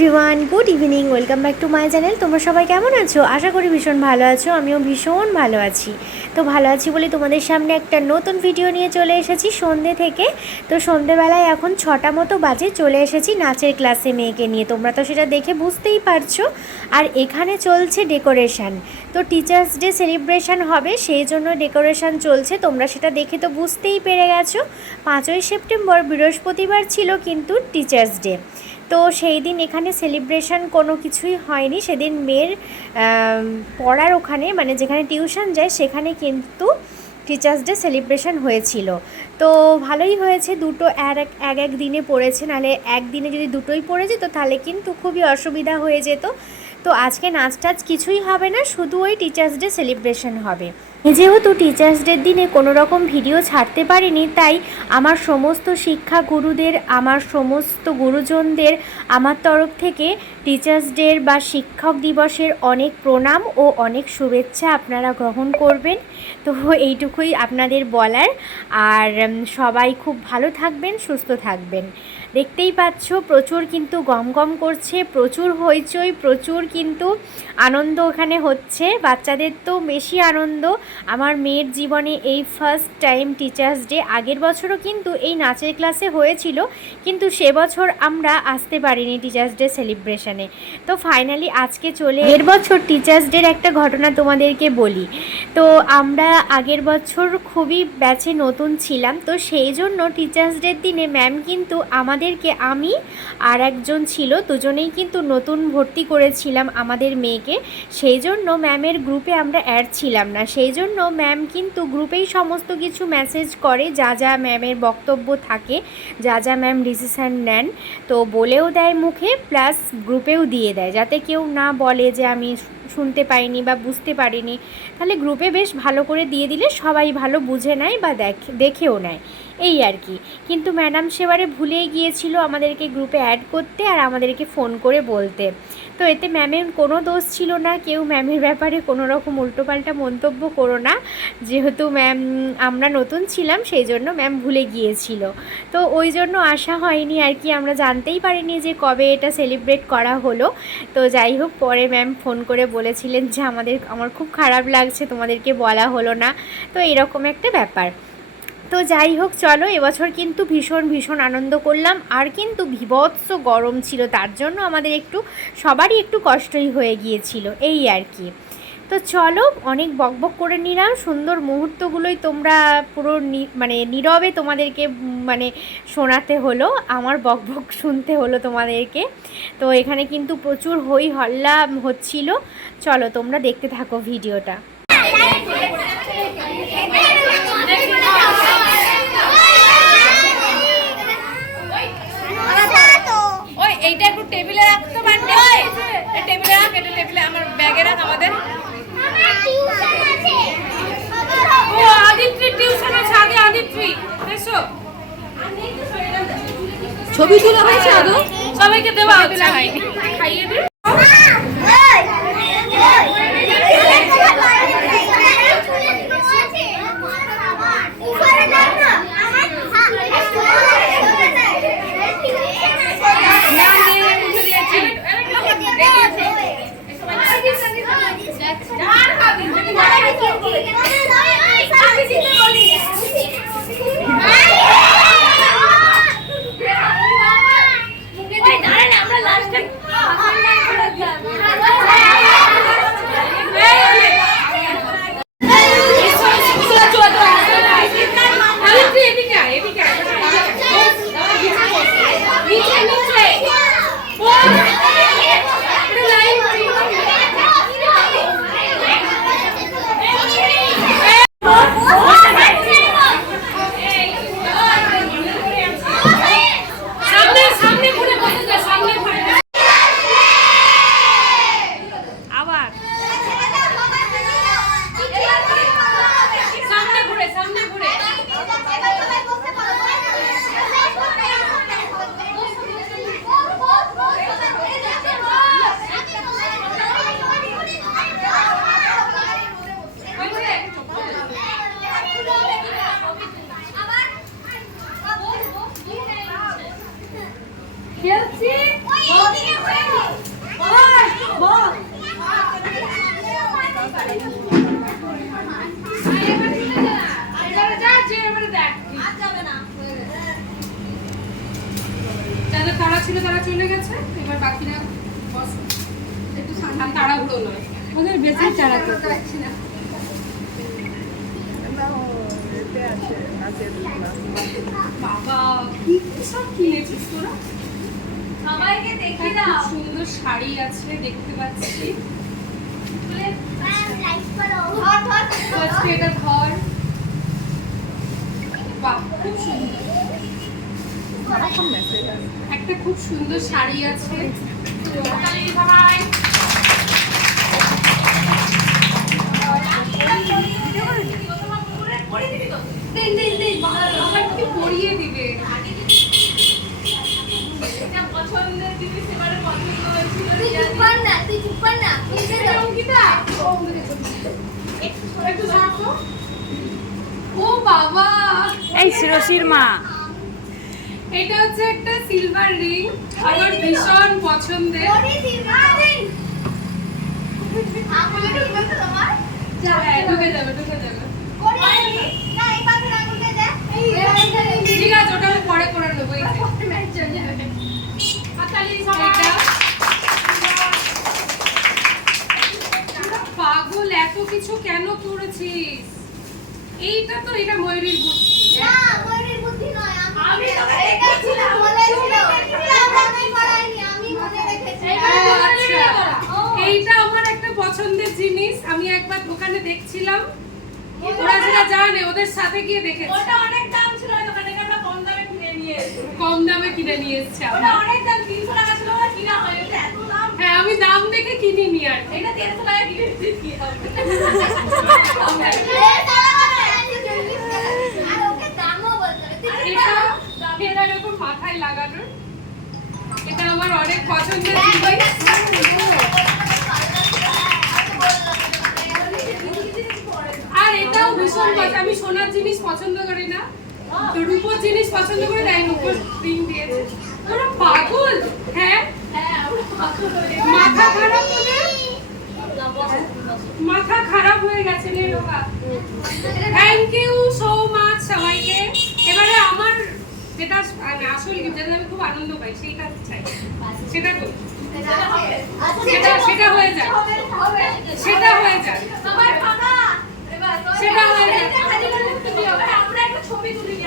Everyone good evening welcome back to my channel তোমরা সবাই কেমন আছো? আশা করি ভীষণ ভালো আছো, আমিও ভীষণ ভালো আছি। তো ভালো আছি বলে তোমাদের সামনে একটা নতুন ভিডিও নিয়ে চলে এসেছি সন্ধে থেকে। তো সন্ধেবেলায় এখন ছটা মতো বাজে, চলে এসেছি নাচের ক্লাসে মেয়েকে নিয়ে। তোমরা তো সেটা দেখে বুঝতেই পারছ। আর এখানে চলছে ডেকোরেশন তো টিচার্স ডে সেলিব্রেশন হবে, সেই জন্য ডেকোরেশন চলছে। তোমরা সেটা দেখে তো বুঝতেই পেরে গেছো। পাঁচই সেপ্টেম্বর বৃহস্পতিবার ছিল কিন্তু টিচার্স ডে তো সেই দিন এখানে সেলিব্রেশন কোনো কিছুই হয়নি। সেদিন মেয়ের পড়ার ওখানে মানে যেখানে টিউশন যায়, সেখানে কিন্তু টিচার্স ডে সেলিব্রেশন হয়েছিল। তো ভালোই হয়েছে, দুটো এক এক এক দিনে পড়েছে। নাহলে একদিনে যদি দুটোই পড়ে যেত, তাহলে কিন্তু খুবই অসুবিধা হয়ে যেত। তো আজকে নাচ টাচ কিছুই হবে না, শুধু ওই টিচার্স ডে সেলিব্রেশন হবে। যেহেতু টিচার্স ডের দিনে কোনো রকম ভিডিও ছাড়তে পারিনি, তাই আমার সমস্ত শিক্ষা গুরুদের, আমার সমস্ত গুরুজনদের, আমার তরফ থেকে টিচার্স ডের বা শিক্ষক দিবসের অনেক প্রণাম ও অনেক শুভেচ্ছা আপনারা গ্রহণ করবেন। তো এইটুকুই আপনাদের বলার। আর সবাই খুব ভালো থাকবেন, সুস্থ থাকবেন। দেখতেই পাচ্ছ, প্রচুর কিন্তু গম গম করছে, প্রচুর হইচই, প্রচুর কিন্তু আনন্দ ওখানে হচ্ছে। বাচ্চাদের তো বেশি আনন্দ। আমার মেয়ের জীবনে এই ফার্স্ট টাইম টিচার্স ডে আগের বছরও কিন্তু এই নাচের ক্লাসে হয়েছিল, কিন্তু সে বছর আমরা আসতে পারিনি টিচার্স ডে সেলিব্রেশনে তো ফাইনালি আজকে চলে এর বছর টিচার্স ডের একটা ঘটনা তোমাদেরকে বলি। তো আমরা আগের বছর খুবই ব্যাচে নতুন ছিলাম, তো সেই জন্য টিচার্স ডের দিনে ম্যাম কিন্তু আমাদেরকে আমি আর একজন ছিল, দুজনেই কিন্তু নতুন ভর্তি করেছিলাম আমাদের মেয়েকে। সেই জন্য ম্যামের গ্রুপে আমরা অ্যাড ছিলাম না। সেই জন্য ম্যাম কিন্তু গ্রুপেই সমস্ত কিছু মেসেজ করে, যা যা ম্যামের বক্তব্য থাকে, যা যা ম্যাম ডিসিশান নেন, তো বলেও দেয় মুখে প্লাস গ্রুপেও দিয়ে দেয়। যাতে কেউ না বলে যে আমি শুনতে পাইনি বা বুঝতে পারিনি। তাহলে গ্রুপে বেশ ভালো করে দিয়ে দিলে সবাই ভালো বুঝে নেয় বা দেখে, দেখেও নেয়। এই আর কি। কিন্তু ম্যাডাম সেবারে ভুলেই গিয়েছিল আমাদেরকে গ্রুপে অ্যাড করতে আর আমাদেরকে ফোন করে বলতে। তো এতে ম্যামের কোনো দোষ ছিল না, কেউ ম্যামের ব্যাপারে কোনো রকম উল্টোপাল্টা মন্তব্য করো না। যেহেতু ম্যাম আমরা নতুন ছিলাম, সেই জন্য ম্যাম ভুলে গিয়েছিল। তো ওই জন্য আসা হয়নি আর কি, আমরা জানতেই পারিনি যে কবে এটা সেলিব্রেট করা হলো। তো যাই হোক, পরে ম্যাম ফোন করে বলেছিলেন যে আমাদের, আমার খুব খারাপ লাগছে, তোমাদেরকে বলা হলো না। তো এরকম একটা ব্যাপার। তো যাই হোক, চলো, এবছর কিন্তু ভীষণ ভীষণ আনন্দ করলাম। আর কিন্তু বিভৎস গরম ছিল, তার জন্য আমাদের একটু, সবারই একটু কষ্টই হয়ে গিয়েছিল, এই আর কি। তো চলো, অনেক বকবক করে নিলাম, সুন্দর মুহূর্তগুলোই তোমরা পুরো মানে নীরবে তোমাদেরকে মানে শোনাতে হলো, আমার বকবক শুনতে হলো তোমাদেরকে। তো এখানে কিন্তু প্রচুর হই হল্লা হচ্ছিল। চলো, তোমরা দেখতে থাকো ভিডিওটা ওই এইটা একটু টেবিলে রাখতো বান্ডে টেবিলে রাখ এটা টেবিলে আমার ব্যাগে রাখ আমাদের। ও, আদিত্রি টিউশন আছে আগে আদিত্রি, এসো। ছবি তোলা হয়েছে আদৌ? সবাইকে দেওয়া খাইয়ে এবার একটু তাড়াহুড়ো নয়। ওদের বেশি চালাতে বাবা কি কি সব কিনেছিস তোরা? সবাইকে দেখি না। সুন্দর শাড়ি আছে দেখতে পাচ্ছি। এটা ধর বাহ খুব সুন্দর। একটা খুব সুন্দর শাড়ি আছে। ও বাবা। এই শিরশির মা। এটা হচ্ছে একটা সিলভার রিং আমার ভীষণ পছন্দের। হ্যাঁ, ঢুকে যাবে ঢুকে যাবে। ঠিক আছে ওটা আমি পরে করে নেব। এটা পাগল এত কিছু কেন করেছিস? এইটা তো এটা ময়ূরীর বুদ্ধি। ও, আচ্ছা। এইটা আমার একটা পছন্দের জিনিস। আমি একবার দোকানে দেখছিলাম। ওরা যেটা জানে ওদের সাথে গিয়ে দেখেছি। ওটা অনেক দাম ছিল দোকানে আমরা কম দামে কিনে নিয়ে এসেছি। কম দামে কিনে নিয়ে এসছে ওটা অনেক দাম তিনশো টাকা ছিল ওটা কিনা হয়। এটা এত দাম। হ্যাঁ আমি দাম দেখে কিনিনি আর এটা দেড়শো টাকা কিনেছি কি মাথায় লাগানোর। এটা আমার অনেক পছন্দের আর এটাও ভীষণ আমি সোনার জিনিস পছন্দ করি না। রূপোর জিনিস পছন্দ করি তাই রূপোর রিং দিয়েছে। তোরা পাগল। হ্যাঁ? মাথা খারাপ ওদের মাথা খারাপ হয়ে গেছে রে লোকা থ্যাংক ইউ সো মাচ সবাইকে এবারে আমার যেটা আসল gift, যেটা আমি খুব আনন্দ পাই সেইটা চাই। সেটা করি। সেটা সেটা হয়ে যায় সেটা হয়ে যায় সেটা হয়ে যায়। আমরা একটা ছবি তুলি নি